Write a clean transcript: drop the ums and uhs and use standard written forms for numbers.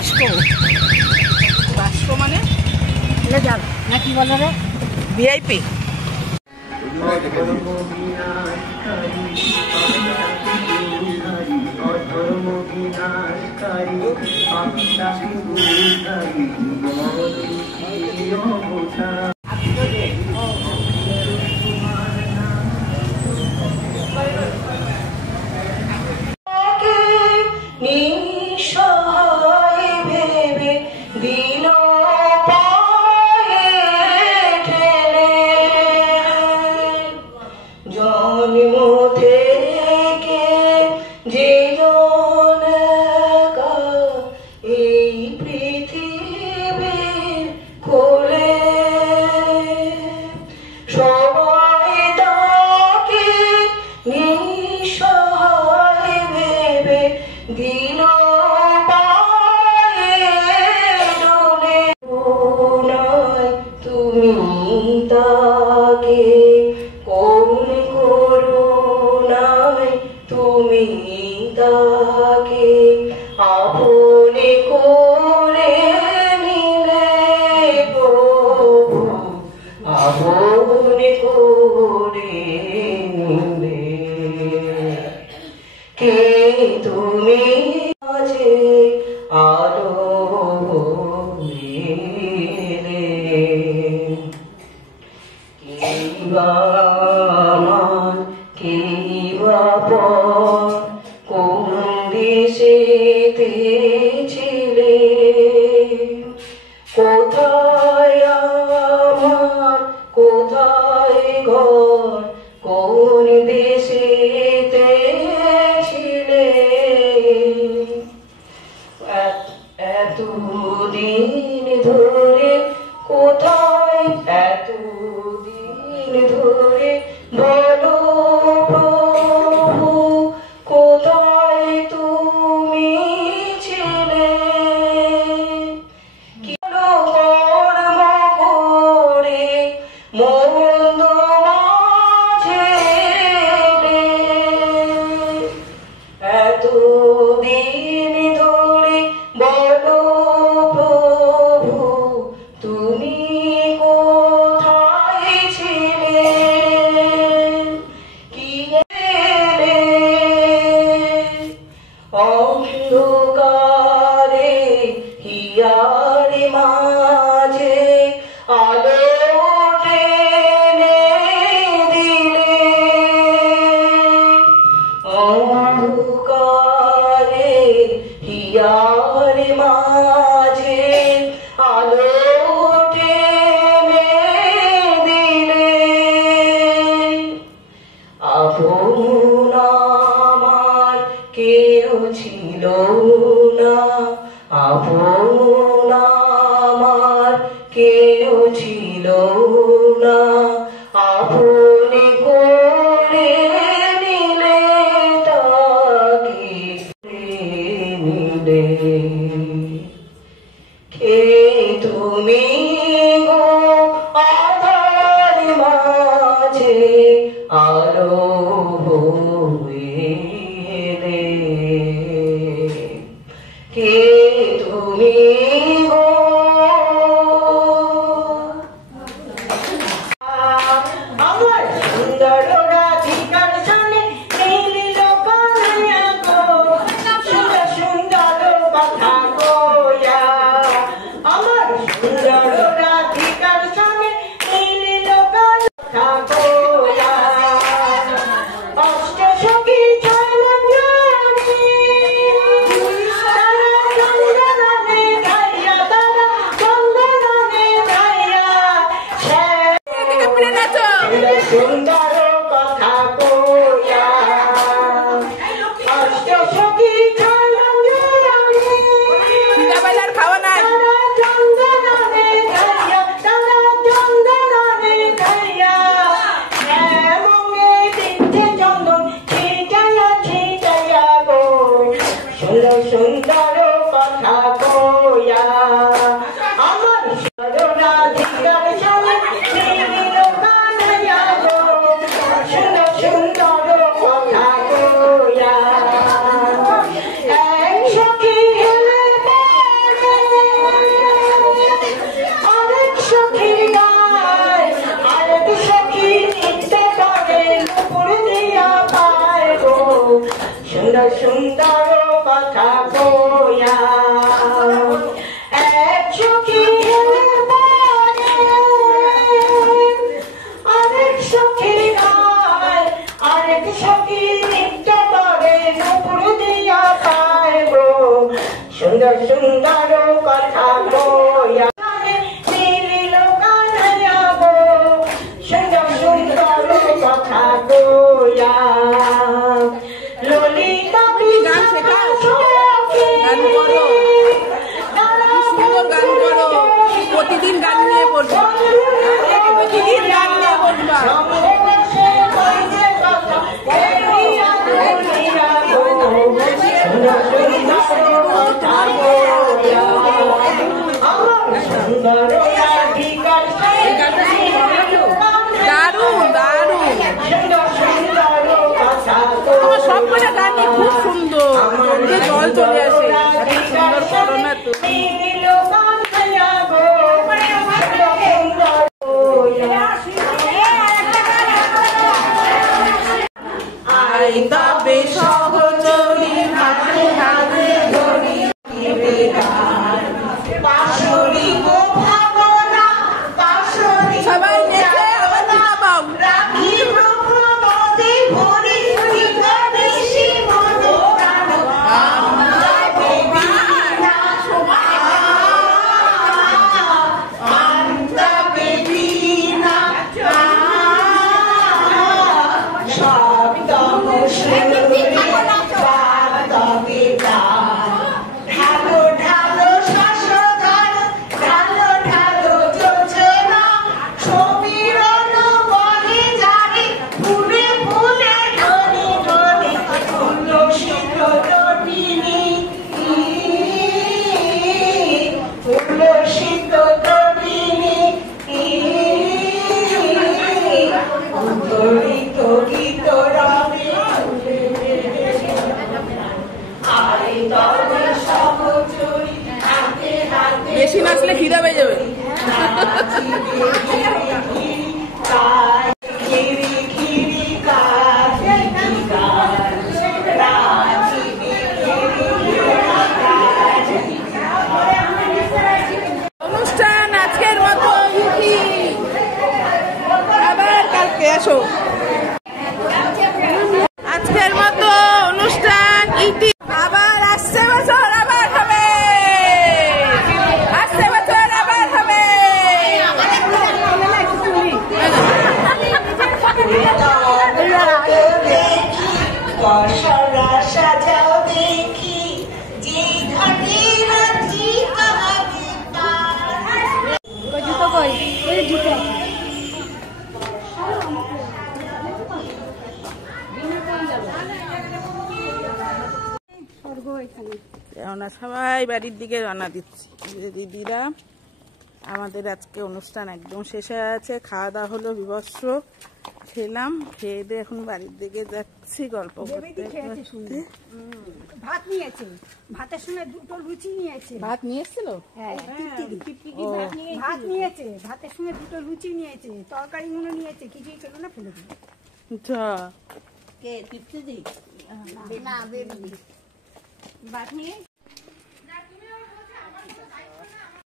বাস্কো বাস্কো মানে লেজার না কি বলে রে ভিআইপি চলে আসে, এত সুন্দর করো না তুমি। তবে সহচরী হাতে হাতে ধরি সবাই নেচে আবার দিতে পাও। বেশি নাচলে খিদা পেয়ে যাবে। অনুষ্ঠান আজকের মতো আবার কালকে আসো। আজকের মতো অনুষ্ঠান ইতি আবার আসছে বছর আবার হবে, আসছে বছর আবার হবে। সাজাও দেখি যে ঘাটে রাখি কেননা সবাই বাড়ির দিকে রওনা দিচ্ছি। দিদিরা আমাদের আজকে অনুষ্ঠান একদম শেষ হয়ে আছে, খাওয়া দাওয়া হলো, বিভৎস খেলাম, খেয়ে দিয়ে এখন বাড়ির দিকে যাচ্ছি গল্প করতে। ভাত নিয়েছে, ভাতের সঙ্গে দুটো লুচি নিয়েছে। ভাত নিয়ে এসেছিল? হ্যাঁ, ভাত নিয়েছে, ভাতের সঙ্গে দুটো লুচি নিয়েছে, তরকারি গুলো নিয়েছে, কিছুই ছিল না, ফেলে দিল। আচ্ছা ভাত নিয়ে